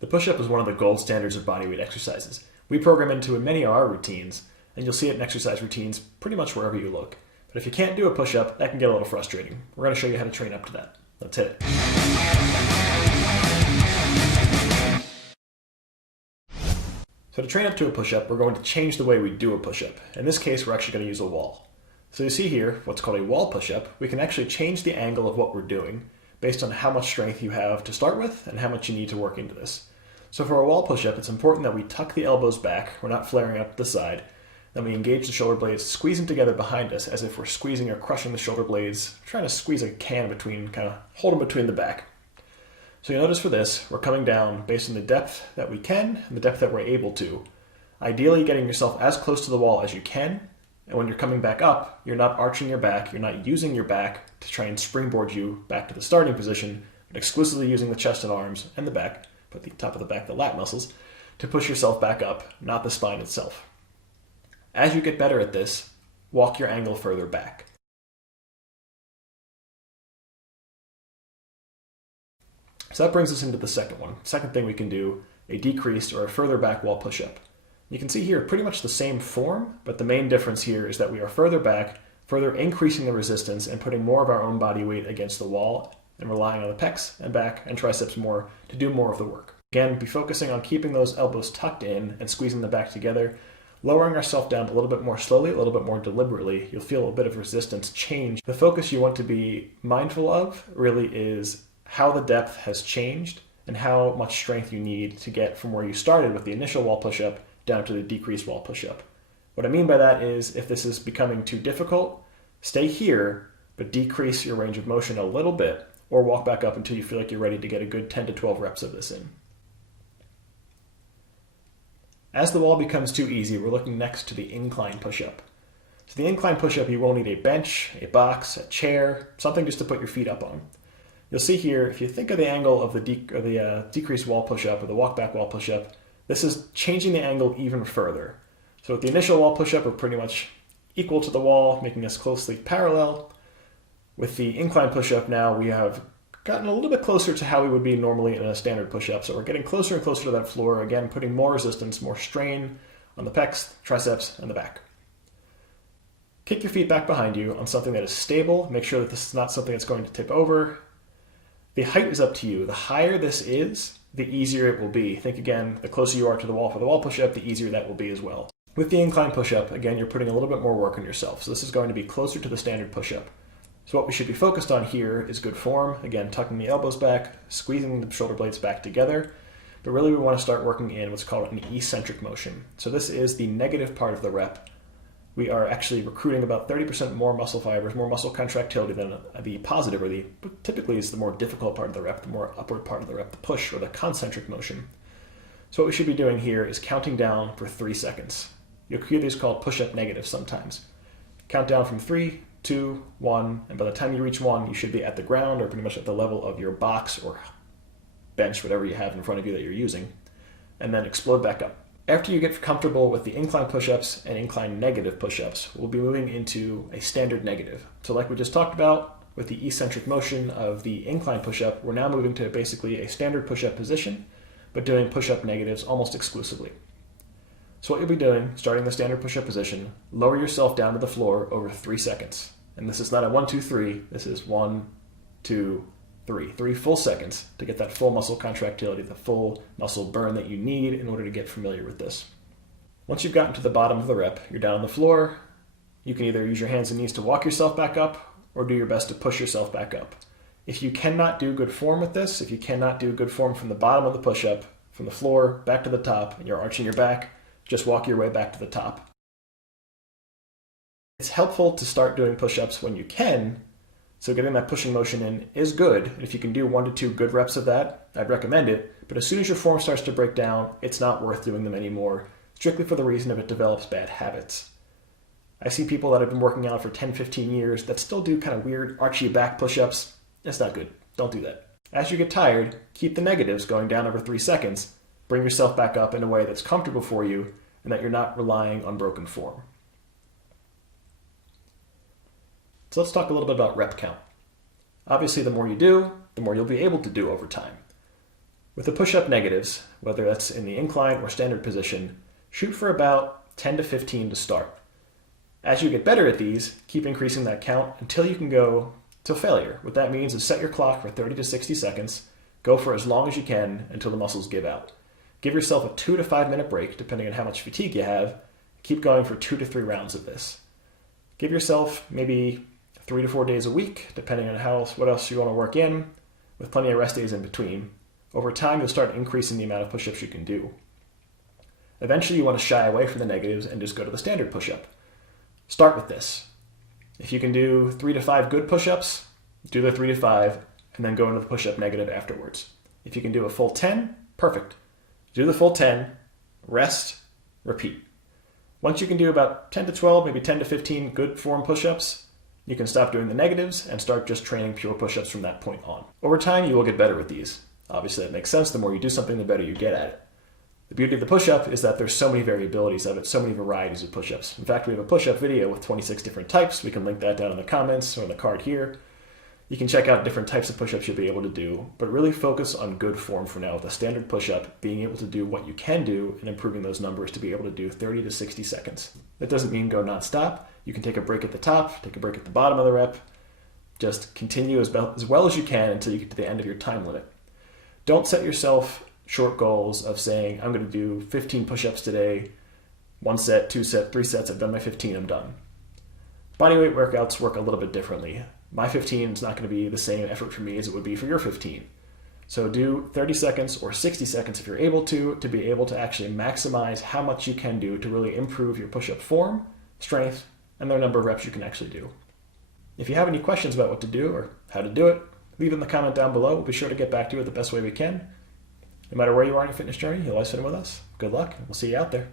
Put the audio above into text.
The push-up is one of the gold standards of bodyweight exercises. We program into many of our routines, and you'll see it in exercise routines pretty much wherever you look. But if you can't do a push-up, that can get a little frustrating. We're going to show you how to train up to that. Let's hit it. So to train up to a push-up, we're going to change the way we do a push-up. In this case, we're actually going to use a wall. So you see here, what's called a wall push-up. We can actually change the angle of what we're doing based on how much strength you have to start with and how much you need to work into this. So for a wall push-up, it's important that we tuck the elbows back, we're not flaring up to the side, then we engage the shoulder blades, squeeze them together behind us as if we're squeezing or crushing the shoulder blades, trying to squeeze a can between, kind of hold them between the back. So you'll notice for this, we're coming down based on the depth that we can and the depth that we're able to. Ideally getting yourself as close to the wall as you can, and when you're coming back up, you're not arching your back, you're not using your back to try and springboard you back to the starting position, but exclusively using the chest and arms and the back, but the top of the back, the lat muscles, to push yourself back up, not the spine itself. As you get better at this, walk your angle further back. So that brings us into the second one. Second thing we can do, a decreased or a further back wall push-up. You can see here pretty much the same form, but the main difference here is that we are further back, further increasing the resistance and putting more of our own body weight against the wall and relying on the pecs and back and triceps more to do more of the work. Again, be focusing on keeping those elbows tucked in and squeezing the back together, lowering ourselves down a little bit more slowly, a little bit more deliberately. You'll feel a bit of resistance change. The focus you want to be mindful of really is how the depth has changed and how much strength you need to get from where you started with the initial wall push-up down to the decreased wall push-up. What I mean by that is if this is becoming too difficult, stay here, but decrease your range of motion a little bit or walk back up until you feel like you're ready to get a good 10 to 12 reps of this in. As the wall becomes too easy, we're looking next to the incline push-up. So the incline push-up, you will need a bench, a box, a chair, something just to put your feet up on. You'll see here, if you think of the angle of the decreased wall push-up or the walk-back wall push-up, this is changing the angle even further. So with the initial wall push-up, we're pretty much equal to the wall, making us closely parallel. With the incline push-up now, we have gotten a little bit closer to how we would be normally in a standard push-up. So we're getting closer and closer to that floor, again, putting more resistance, more strain on the pecs, triceps, and the back. Kick your feet back behind you on something that is stable. Make sure that this is not something that's going to tip over. The height is up to you. The higher this is, the easier it will be. Think again, the closer you are to the wall for the wall push-up, the easier that will be as well. With the incline push-up, again, you're putting a little bit more work on yourself. So this is going to be closer to the standard push-up. So what we should be focused on here is good form. Again, tucking the elbows back, squeezing the shoulder blades back together. But really we want to start working in what's called an eccentric motion. So this is the negative part of the rep. We are actually recruiting about 30% more muscle fibers, more muscle contractility than the positive, or the typically is the more difficult part of the rep, the more upward part of the rep, the push or the concentric motion. So what we should be doing here is counting down for 3 seconds. You'll hear these called push-up negatives sometimes. Count down from 3, 2, 1, and by the time you reach 1, you should be at the ground or pretty much at the level of your box or bench, whatever you have in front of you that you're using, and then explode back up. After you get comfortable with the incline push-ups and incline negative push-ups, we'll be moving into a standard negative. So like we just talked about with the eccentric motion of the incline push-up, we're now moving to basically a standard push-up position, but doing push-up negatives almost exclusively. So what you'll be doing, starting the standard push-up position, lower yourself down to the floor over 3 seconds. And this is not a 1, 2, 3, this is 1, 2, 3. 3 full seconds to get that full muscle contractility, the full muscle burn that you need in order to get familiar with this. Once you've gotten to the bottom of the rep, you're down on the floor. You can either use your hands and knees to walk yourself back up or do your best to push yourself back up. If you cannot do good form with this, if you cannot do good form from the bottom of the push-up, from the floor back to the top, and you're arching your back, just walk your way back to the top. It's helpful to start doing push-ups when you can, so getting that pushing motion in is good. If you can do 1 to 2 good reps of that, I'd recommend it. But as soon as your form starts to break down, it's not worth doing them anymore, strictly for the reason of it develops bad habits. I see people that have been working out for 10, 15 years that still do kind of weird archy back push-ups. It's not good. Don't do that. As you get tired, keep the negatives going down over 3 seconds. Bring yourself back up in a way that's comfortable for you and that you're not relying on broken form. So let's talk a little bit about rep count. Obviously, the more you do, the more you'll be able to do over time. With the push-up negatives, whether that's in the incline or standard position, shoot for about 10 to 15 to start. As you get better at these, keep increasing that count until you can go to failure. What that means is set your clock for 30 to 60 seconds, go for as long as you can until the muscles give out. Give yourself a 2 to 5 minute break, depending on how much fatigue you have. Keep going for 2 to 3 rounds of this. Give yourself maybe 3 to 4 days a week, depending on what else you want to work in, with plenty of rest days in between. Over time, you'll start increasing the amount of push-ups you can do. Eventually, you want to shy away from the negatives and just go to the standard push-up. Start with this. If you can do 3 to 5 good push-ups, do the 3 to 5, and then go into the push-up negative afterwards. If you can do a full 10, perfect. Do the full 10, rest, repeat. Once you can do about 10 to 12, maybe 10 to 15 good form push-ups, you can stop doing the negatives and start just training pure push-ups from that point on. Over time, you will get better at these. Obviously, that makes sense. The more you do something, the better you get at it. The beauty of the push-up is that there's so many variabilities of it, so many varieties of push-ups. In fact, we have a push-up video with 26 different types. We can link that down in the comments or in the card here. You can check out different types of push-ups you'll be able to do, but really focus on good form for now with a standard push-up, being able to do what you can do and improving those numbers to be able to do 30 to 60 seconds. That doesn't mean go non-stop. You can take a break at the top, take a break at the bottom of the rep. Just continue as well as you can until you get to the end of your time limit. Don't set yourself short goals of saying, I'm going to do 15 push-ups today, 1 set, 2 set, 3 sets, I've done my 15, I'm done. Bodyweight workouts work a little bit differently. My 15 is not going to be the same effort for me as it would be for your 15. So do 30 seconds or 60 seconds if you're able to be able to actually maximize how much you can do to really improve your push-up form, strength, and the number of reps you can actually do. If you have any questions about what to do or how to do it, leave in the comment down below. We'll be sure to get back to you the best way we can. No matter where you are on your fitness journey, you'll always fit in with us. Good luck, and we'll see you out there.